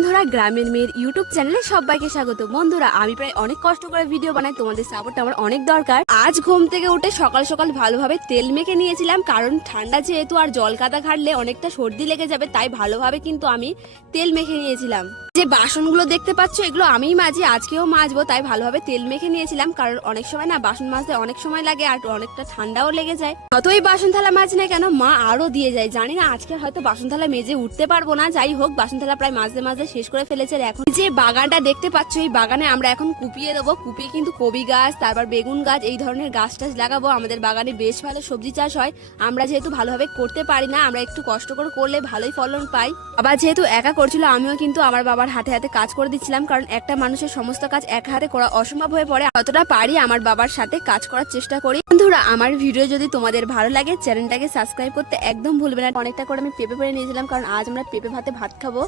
বন্ধুরা, গ্রামের মেয়ের ইউটিউব চ্যানেলে সবাইকে স্বাগত। বন্ধুরা, আমি প্রায় অনেক কষ্ট করে ভিডিও বানাই, তোমাদের সাপোর্ট আমার অনেক দরকার। আজ ঘুম থেকে উঠে সকাল সকাল ভালোভাবে তেল মেখে নিয়েছিলাম, কারণ ঠান্ডা যেহেতু আর জল কাদা ঘাটলে অনেকটা সর্দি লেগে যাবে, তাই ভালোভাবে কিন্তু আমি তেল মেখে নিয়েছিলাম। যে বাসনগুলো দেখতে পাচ্ছ এগুলো আমিই মাজি, আজকেও মাজবো, তাই ভালোভাবে তেল মেখে নিয়েছিলাম। কারণ অনেক সময় না বাসন মাজতে অনেক সময় লাগে আর অনেকটা ঠান্ডাও লেগে যায়। যতই বাসন থালা মাজি না কেন মা আরো দিয়ে যায়। জানি না আজকে হয়তো বাসন থালা মেজে উঠতে পারবো না, যাই হোক বাসন থালা প্রায় মাজতে মাজতে শেষ করে ফেলেছে। এখন যে বাগানটা দেখতে পাচ্ছ এই বাগানে আমরা এখন কুপিয়ে দেবো। কুপিয়ে কিন্তু কবি গাছ, তারপর বেগুন গাছ, এই ধরনের গাছ টাছ লাগাবো। আমাদের বাগানে বেশ ভালো সবজি চাষ হয়। আমরা যেহেতু ভালোভাবে করতে পারি না, আমরা একটু কষ্ট করে করলে ভালোই ফলন পাই। বাবা যেহেতু একা করছিল, আমিও কিন্তু আমার বাবার হাতে হাতে কাজ করে দিচ্ছিলাম, কারণ একটা মানুষের সমস্ত কাজ একা হাতে করা অসম্ভব হয়ে পড়ে। যতটা পারি আমার বাবার সাথে কাজ করার চেষ্টা করি। বন্ধুরা, আমার ভিডিও যদি তোমাদের ভালো লাগে চ্যানেলটাকে সাবস্ক্রাইব করতে একদম ভুলবে না। অনেকটা করে আমি পেঁপে পেরে নিয়েছিলাম, কারণ আজ আমরা পেঁপে ভাতে ভাত খাবো।